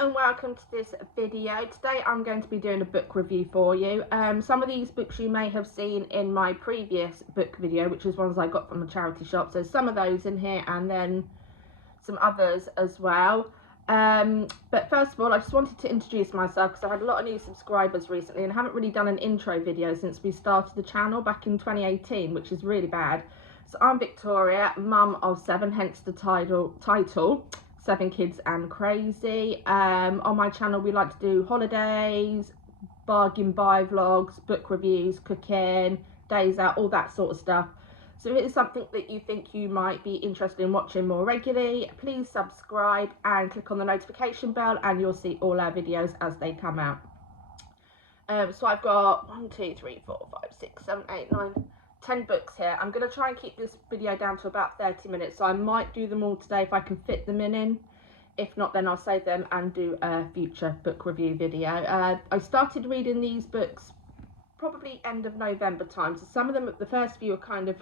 and welcome to this video. Today I'm going to be doing a book review for you. Some of these books you may have seen in my previous book video, which is ones I got from the charity shop. So some of those in here and then some others as well. But first of all, I just wanted to introduce myself because I've had a lot of new subscribers recently and I haven't really done an intro video since we started the channel back in 2018, which is really bad. So I'm Victoria, mum of 7, hence the title 7 Kids and Crazy. On my channel we like to do holidays, bargain buy vlogs, book reviews, cooking, days out, all that sort of stuff. So if it is something that you think you might be interested in watching more regularly, please subscribe and click on the notification bell and you'll see all our videos as they come out. So I've got 1, 2, 3, 4, 5, 6, 7, 8, 9, 10 books here. I'm going to try and keep this video down to about 30 minutes, so I might do them all today if I can fit them in. If not, then I'll save them and do a future book review video. I started reading these books probably end of November time, so some of them, the first few are kind of,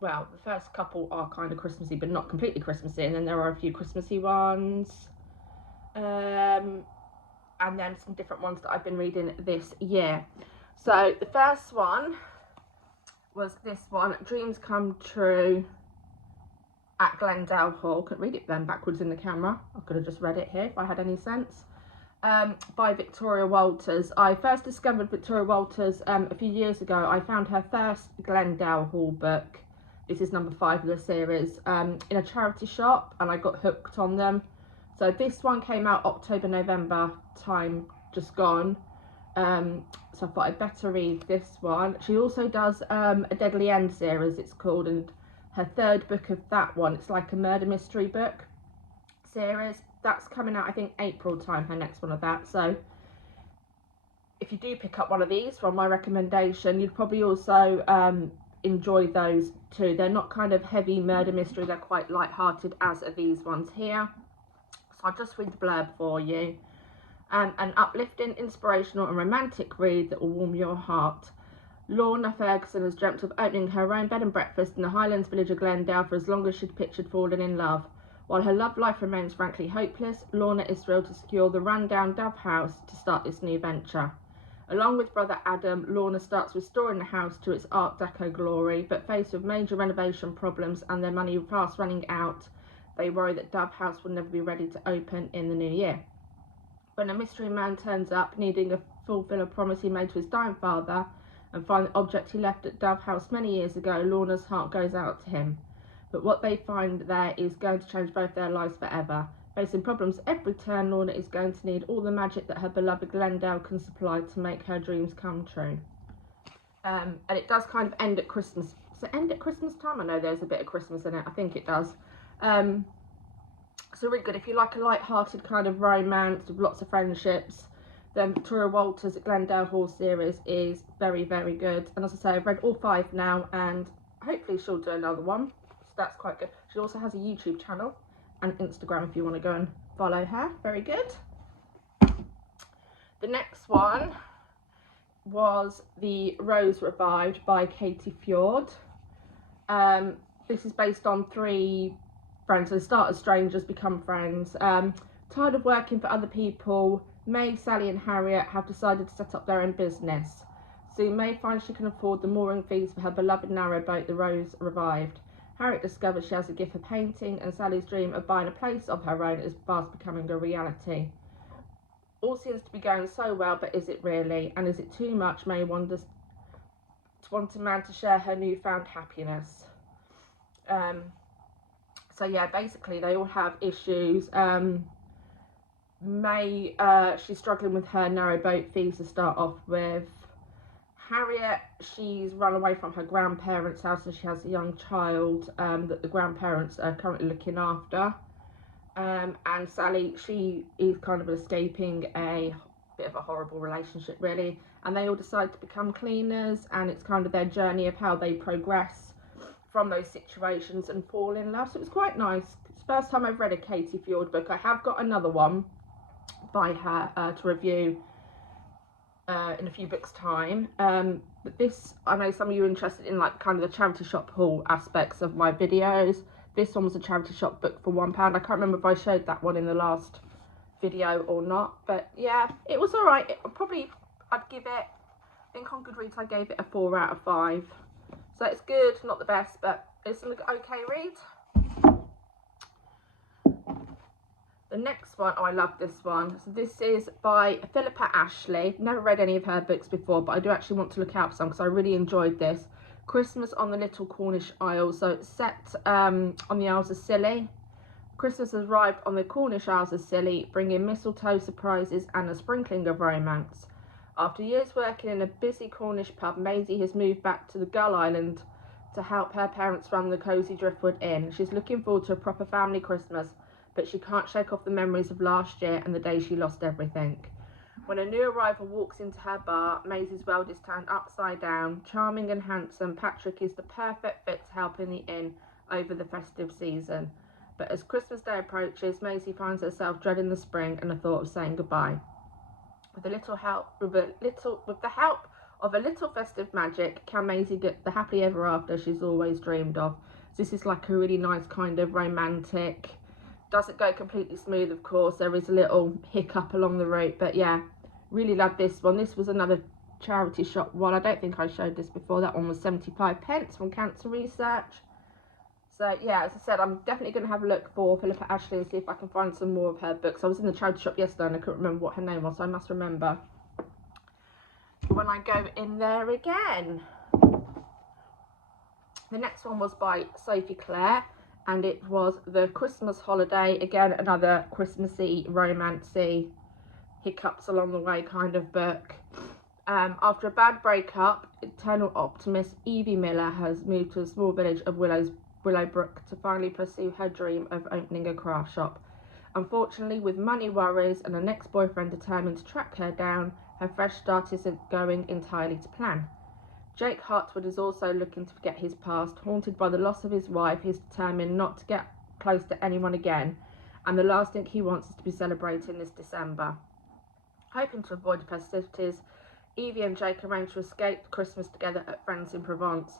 well, the first couple are kind of Christmassy but not completely Christmassy, and then there are a few Christmassy ones, and then some different ones that I've been reading this year. So the first one was this one, Dreams Come True at Glendale Hall. Couldn't read it then backwards in the camera. I could have just read it here if I had any sense. By Victoria Walters. I first discovered Victoria Walters a few years ago. I found her first Glendale Hall book. This is number 5 of the series, in a charity shop, and I got hooked on them. So this one came out October, November time just gone. So I thought I'd better read this one. She also does a Deadly End series, it's called, and her third book of that one, it's like a murder mystery book series. That's coming out, I think, April time, her next one of that. So if you do pick up one of these from my recommendation, you'd probably also enjoy those too. They're not kind of heavy murder mystery, they're quite light-hearted, as are these ones here. So I'll just read the blurb for you. An uplifting, inspirational and romantic read that will warm your heart. Lorna Ferguson has dreamt of opening her own bed and breakfast in the Highlands village of Glendale for as long as she'd pictured falling in love. While her love life remains frankly hopeless, Lorna is thrilled to secure the rundown Dove House to start this new venture. Along with brother Adam, Lorna starts restoring the house to its Art Deco glory, but faced with major renovation problems and their money fast running out, they worry that Dove House will never be ready to open in the new year. When a mystery man turns up, needing to fulfill a promise he made to his dying father and find the object he left at Dove House many years ago, Lorna's heart goes out to him. But what they find there is going to change both their lives forever. Facing problems every turn, Lorna is going to need all the magic that her beloved Glendale can supply to make her dreams come true. And it does kind of end at Christmas. Does it end at Christmas time? I know there's a bit of Christmas in it. I think it does. So really good. If you like a light-hearted kind of romance with lots of friendships, then Victoria Walters at Glendale Hall series is very, very good. And as I say, I've read all 5 now, and hopefully she'll do another one. So that's quite good. She also has a YouTube channel and Instagram if you want to go and follow her. Very good. The next one was The Rose Revived by Katie Fjord. This is based on 3 friends. They start as strangers, become friends. Tired of working for other people, May, Sally and Harriet have decided to set up their own business. Soon May finds she can afford the mooring fees for her beloved narrowboat, The Rose Revived. Harriet discovers she has a gift for painting, and Sally's dream of buying a place of her own is fast becoming a reality. All seems to be going so well, but is it really? And is it too much? May wonders to want a man to share her newfound happiness. So yeah, basically they all have issues. May, she's struggling with her narrowboat fees to start off with. Harriet, she's run away from her grandparents' house and she has a young child that the grandparents are currently looking after. And Sally, she is kind of escaping a bit of a horrible relationship really. And they all decide to become cleaners, and it's kind of their journey of how they progress from those situations and fall in love. So it was quite nice. It's the first time I've read a Katie Fjord book. I have got another one by her to review in a few books time, but this, I know some of you are interested in like kind of the charity shop haul aspects of my videos. This one was a charity shop book for £1. I can't remember if I showed that one in the last video or not. But yeah, it was alright. I'd give it, I think on Goodreads I gave it a 4 out of 5. So it's good, not the best, but it's an okay read. The next one, oh, I love this one. So this is by Philippa Ashley. Never read any of her books before, but I do actually want to look out for some because I really enjoyed this. Christmas on the Little Cornish Isles. So it's set on the Isles of Scilly. Christmas has arrived on the Cornish Isles of Scilly, bringing mistletoe, surprises and a sprinkling of romance. After years working in a busy Cornish pub, Maisie has moved back to the Gull Island to help her parents run the cosy Driftwood Inn. She's looking forward to a proper family Christmas, but she can't shake off the memories of last year and the day she lost everything. When a new arrival walks into her bar, Maisie's world is turned upside down. Charming and handsome, Patrick is the perfect fit to help in the inn over the festive season. But as Christmas Day approaches, Maisie finds herself dreading the spring and the thought of saying goodbye. With the help of a little festive magic, can Maisie get the happily ever after she's always dreamed of? So this is like a really nice kind of romantic. Doesn't go completely smooth, of course. There is a little hiccup along the route, but yeah, really love this one. This was another charity shop one. I don't think I showed this before. That one was 75p from Cancer Research. So yeah, as I said, I'm definitely going to have a look for Philippa Ashley and see if I can find some more of her books. I was in the charity shop yesterday and I couldn't remember what her name was, so I must remember when I go in there again. The next one was by Sophie Clare, and it was The Christmas Holiday. Again, another Christmassy, romancy, hiccups along the way kind of book. After a bad breakup, eternal optimist Evie Miller has moved to a small village of Willowbrook to finally pursue her dream of opening a craft shop. Unfortunately, with money worries and an ex-boyfriend determined to track her down, her fresh start isn't going entirely to plan. Jake Hartwood is also looking to forget his past. Haunted by the loss of his wife, he's determined not to get close to anyone again, and the last thing he wants is to be celebrating this December. Hoping to avoid the festivities, Evie and Jake arrange to escape Christmas together at Friends in Provence.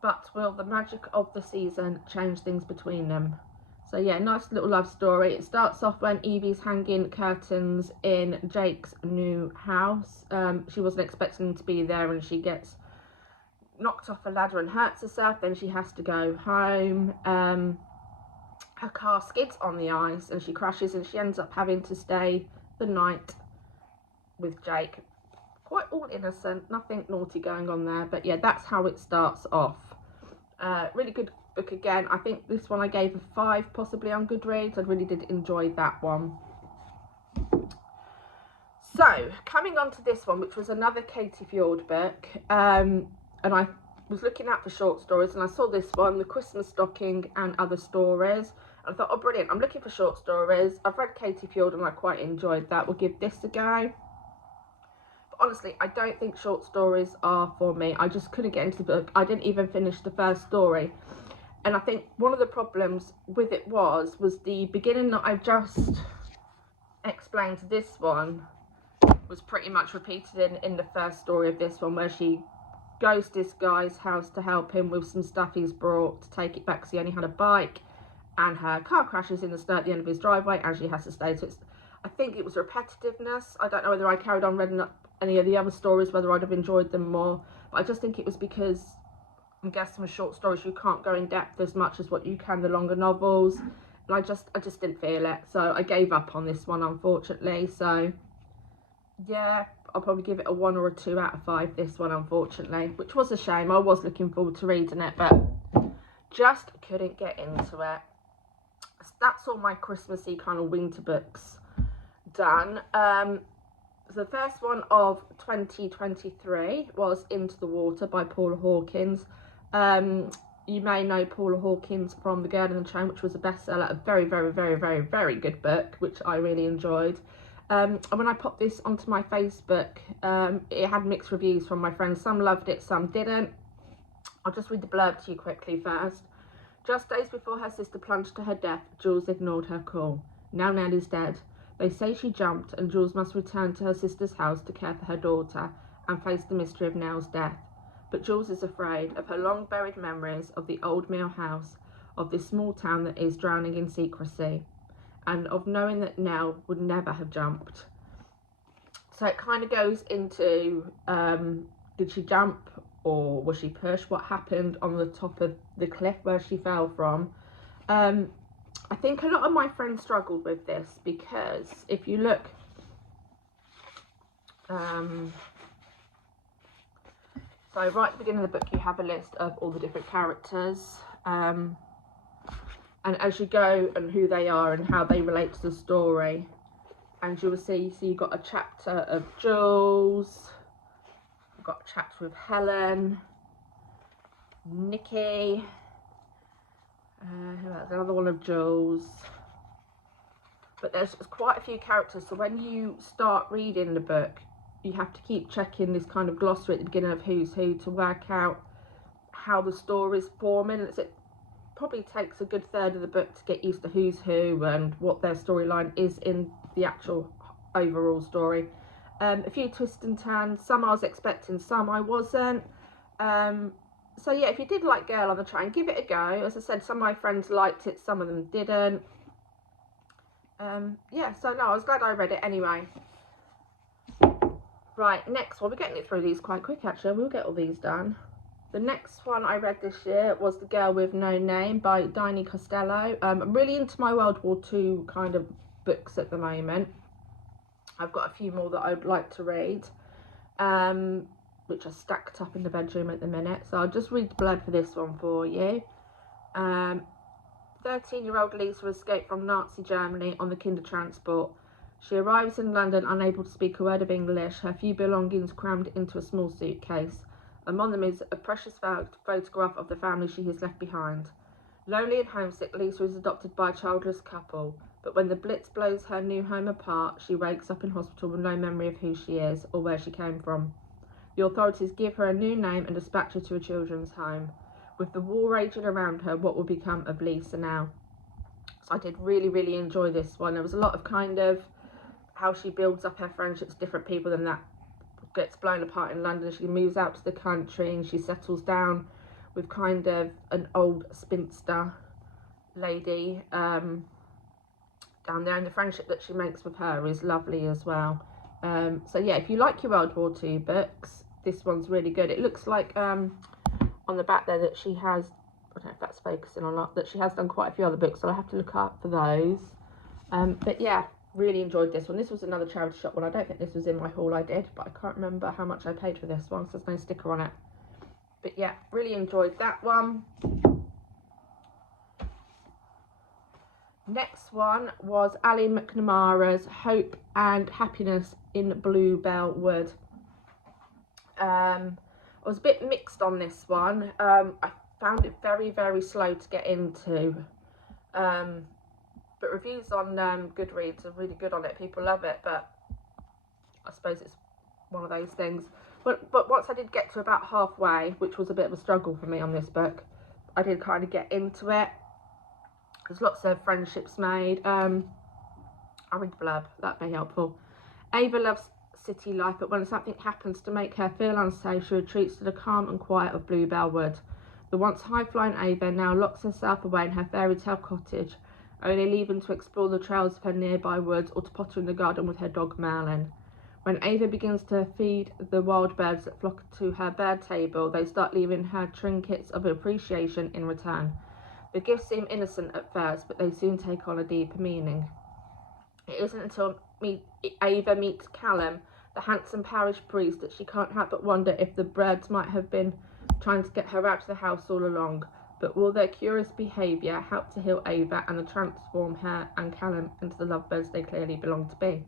But will the magic of the season change things between them? So yeah, nice little love story. It starts off when Evie's hanging curtains in Jake's new house. She wasn't expecting him to be there, and she gets knocked off a ladder and hurts herself. Then she has to go home. Her car skids on the ice and she crashes, and she ends up having to stay the night with Jake. Quite all innocent, nothing naughty going on there, but yeah, that's how it starts off. Really good book again. I think this one I gave a 5 possibly on Goodreads. I really did enjoy that one. So coming on to this one, which was another Katie Fjord book, and I was looking out for short stories and I saw this one, The Christmas Stocking and Other Stories, and I thought, oh brilliant, I'm looking for short stories. I've read Katie Fjord and I quite enjoyed that. We'll give this a go. Honestly, I don't think short stories are for me. I just couldn't get into the book. I didn't even finish the first story. And I think one of the problems with it was the beginning that I just explained to this one was pretty much repeated in the first story of this one, where she goes to this guy's house to help him with some stuff he's brought to take it back because he only had a bike, and her car crashes in the snow at the end of his driveway and she has to stay. So I think it was repetitiveness. I don't know whether I carried on reading any of the other stories, whether I'd have enjoyed them more, but I just think it was because I'm guessing with short stories you can't go in depth as much as what you can the longer novels, and I just didn't feel it, so I gave up on this one, unfortunately. So yeah, I'll probably give it a 1 or a 2 out of 5, this one, unfortunately, which was a shame. I was looking forward to reading it, but just couldn't get into it. So that's all my Christmassy kind of winter books done. The first one of 2023 was Into the Water by Paula Hawkins. You may know Paula Hawkins from The Girl in the Train, which was a bestseller, a very, very, very, very, very good book, which I really enjoyed. And when I popped this onto my Facebook, it had mixed reviews from my friends. Some loved it, some didn't. I'll just read the blurb to you quickly first. Just days before her sister plunged to her death, Jules ignored her call. Now Nell is dead. They say she jumped, and Jules must return to her sister's house to care for her daughter and face the mystery of Nell's death. But Jules is afraid of her long-buried memories of the old Mill house, of this small town that is drowning in secrecy. and of knowing that Nell would never have jumped. So it kind of goes into, did she jump or was she pushed? What happened on the top of the cliff where she fell from? I think a lot of my friends struggled with this because if you look, so right at the beginning of the book you have a list of all the different characters, and as you go and who they are and how they relate to the story, and you will see, so you've got a chapter of Jules, you've got a chapter with Helen, Nikki, who else? Another one of Jules. But there's quite a few characters, so when you start reading the book, you have to keep checking this kind of glossary at the beginning of who's who to work out how the story's forming. It probably takes a good third of the book to get used to who's who and what their storyline is in the actual overall story. A few twists and turns, some I was expecting, some I wasn't. So yeah, if you did like Girl on the Train, give it a go. As I said, some of my friends liked it, some of them didn't. Yeah, so no, I was glad I read it anyway. Right, next one, we're getting through these quite quick actually, we'll get all these done. The next one I read this year was The Girl with No Name by Diane Costello. I'm really into my World War II kind of books at the moment. I've got a few more that I'd like to read, which are stacked up in the bedroom at the minute. So I'll just read the blurb for this one for you. 13-year-old Lisa escaped from Nazi Germany on the Kindertransport. She arrives in London unable to speak a word of English, her few belongings crammed into a small suitcase. Among them is a precious photograph of the family she has left behind. Lonely and homesick, Lisa is adopted by a childless couple, but when the Blitz blows her new home apart, she wakes up in hospital with no memory of who she is or where she came from. The authorities give her a new name and dispatch her to a children's home. With the war raging around her, what will become of Lisa now? So I did really enjoy this one. There was a lot of kind of how she builds up her friendships with different people, then that gets blown apart in London. She moves out to the country and she settles down with kind of an old spinster lady down there, and the friendship that she makes with her is lovely as well. So yeah, if you like your World War II books, this one's really good. It looks like on the back there that she has, I don't know if that's focusing or not, that she has done quite a few other books, so I'll have to look up for those. But yeah, really enjoyed this one. This was another charity shop one. I don't think this was in my haul I did, but I can't remember how much I paid for this one, so there's no sticker on it. But yeah, really enjoyed that one. Next one was Ali McNamara's Hope and Happiness in Bluebell Wood. I was a bit mixed on this one. I found it very slow to get into. But reviews on Goodreads are really good on it. People love it, but I suppose it's one of those things. But once I did get to about halfway, which was a bit of a struggle for me on this book, I did kind of get into it. There's lots of friendships made. I'll read the blurb, that'd be helpful. Ava loves city life, but when something happens to make her feel unsafe, she retreats to the calm and quiet of Bluebell Wood. The once high-flying Ava now locks herself away in her fairy tale cottage, only leaving to explore the trails of her nearby woods or to potter in the garden with her dog Merlin. When Ava begins to feed the wild birds that flock to her bird table, they start leaving her trinkets of appreciation in return. The gifts seem innocent at first, but they soon take on a deeper meaning. It isn't until Ava meets Callum, the handsome parish priest, that she can't help but wonder if the birds might have been trying to get her out of the house all along. But will their curious behaviour help to heal Ava and transform her and Callum into the lovebirds they clearly belong to be?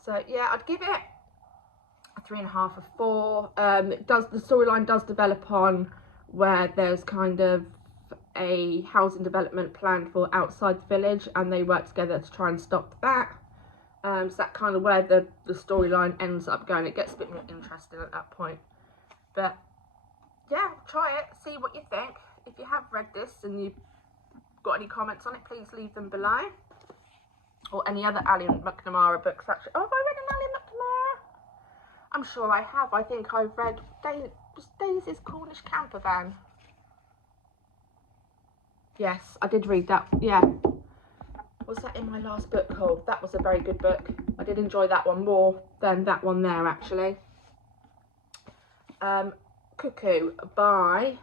So yeah, I'd give it a 3.5 or 4. The storyline does develop on where there's kind of a housing development planned for outside the village, and they work together to try and stop that. So that's kind of where the storyline ends up going. It gets a bit more interesting at that point. But yeah, try it, see what you think. If you have read this and you've got any comments on it, please leave them below. Or any other Ali McNamara books. Actually, oh, have I read an Ali McNamara? I'm sure I have. I think I've read Daisy's Cornish Camper Van. Yes, I did read that. Yeah, Was that in my last book haul? That was a very good book. I did enjoy that one more than that one there, actually. Cuckoo by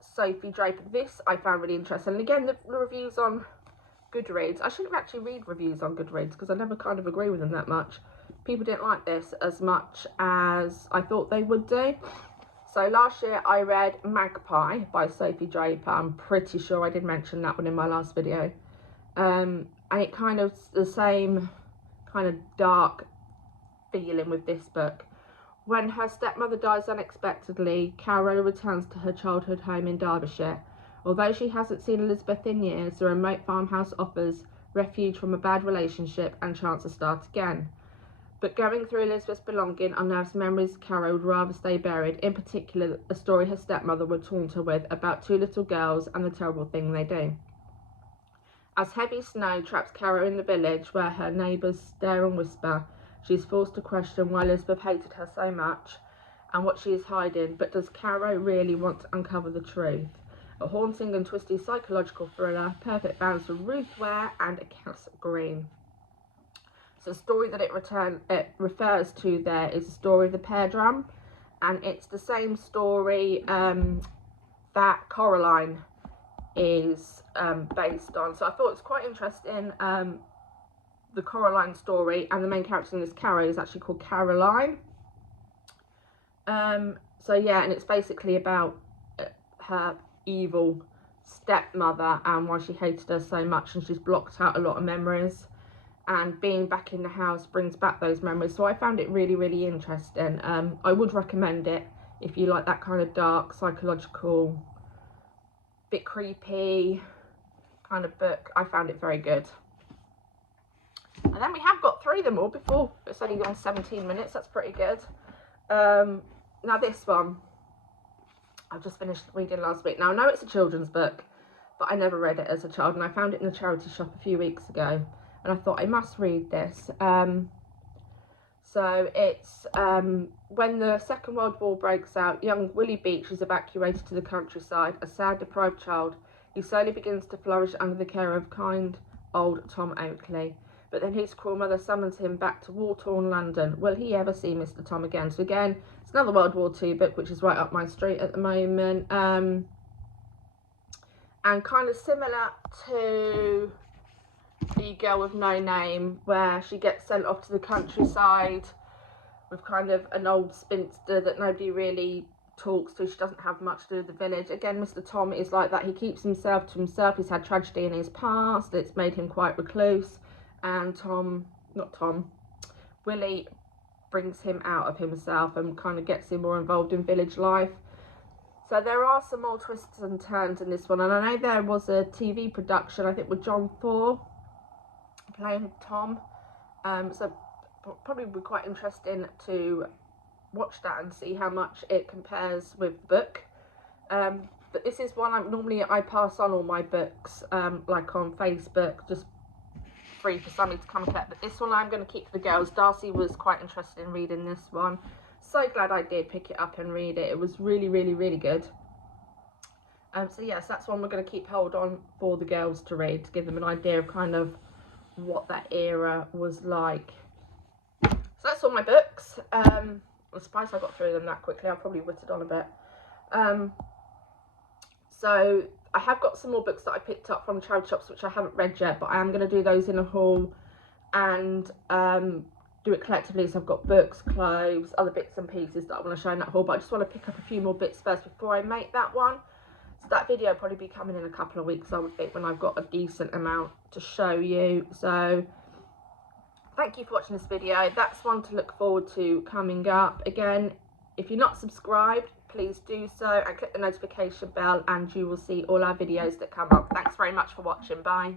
Sophie Draper. This I found really interesting. And again, the reviews on Goodreads. I shouldn't actually read reviews on Goodreads because I never kind of agree with them that much. People didn't like this as much as I thought they would do. So last year I read Magpie by Sophie Draper. I'm pretty sure I did mention that one in my last video. And it kind of the same kind of dark feeling with this book. When her stepmother dies unexpectedly, Caro returns to her childhood home in Derbyshire. Although she hasn't seen Elizabeth in years, the remote farmhouse offers refuge from a bad relationship and chance to start again. But going through Elizabeth's belonging unnerves memories Caro would rather stay buried, in particular a story her stepmother would taunt her with about two little girls and the terrible thing they do. As heavy snow traps Caro in the village where her neighbours stare and whisper, she is forced to question why Elizabeth hated her so much and what she is hiding. But does Caro really want to uncover the truth? A haunting and twisty psychological thriller, perfect balance for Ruth Ware and Cass Green. So the story that it refers to there is the story of the pear drum, and it's the same story that Coraline is based on. So I thought it's quite interesting. The Coraline story, and the main character in this, Caro, is actually called Caroline. So yeah, and it's basically about her evil stepmother and why she hated her so much, and she's blocked out a lot of memories, and being back in the house brings back those memories. So I found it really, really interesting. I would recommend it if you like that kind of dark, psychological, bit creepy kind of book. I found it very good. And then we have got through them all before it's only gone 17 minutes. That's pretty good. Now this one I've just finished reading last week. Now I know it's a children's book, but I never read it as a child, and I found it in the charity shop a few weeks ago, and I thought I must read this. So it's when the Second World War breaks out, young Willie Beach is evacuated to the countryside, a sad, deprived child. He slowly begins to flourish under the care of kind old Tom Oakley. But then his cruel mother summons him back to war-torn London. Will he ever see Mr. Tom again? So again, it's another World War II book, which is right up my street at the moment. And kind of similar to The Girl with No Name, where she gets sent off to the countryside with kind of an old spinster that nobody really talks to. She doesn't have much to do with the village. Again, Mr. Tom is like that. He keeps himself to himself. He's had tragedy in his past. It's made him quite recluse. And Willie brings him out of himself and kind of gets him more involved in village life. So there are some more twists and turns in this one. And I know there was a TV production, I think, with John Thor playing Tom. So probably would be quite interesting to watch that and see how much it compares with the book. But this is one normally I pass on all my books, like on Facebook, just free for somebody to come and collect. But this one I'm going to keep for the girls. Darcy was quite interested in reading this one. So glad I did pick it up and read it. It was really, really, really good. So yes, that's one we're going to keep hold on for the girls to read, to give them an idea of kind of what that era was like. So that's all my books. I'm surprised I got through them that quickly. I probably whittled on a bit. So I have got some more books that I picked up from charity shops which I haven't read yet, but I am going to do those in a haul and do it collectively. So I've got books, clothes, other bits and pieces that I want to show in that haul, but I just want to pick up a few more bits first before I make that one. So that video will probably be coming in a couple of weeks, I would think, when I've got a decent amount to show you. So thank you for watching this video. That's one to look forward to coming up. Again, if you're not subscribed, please do so and click the notification bell, and you will see all our videos that come up. Thanks very much for watching. Bye.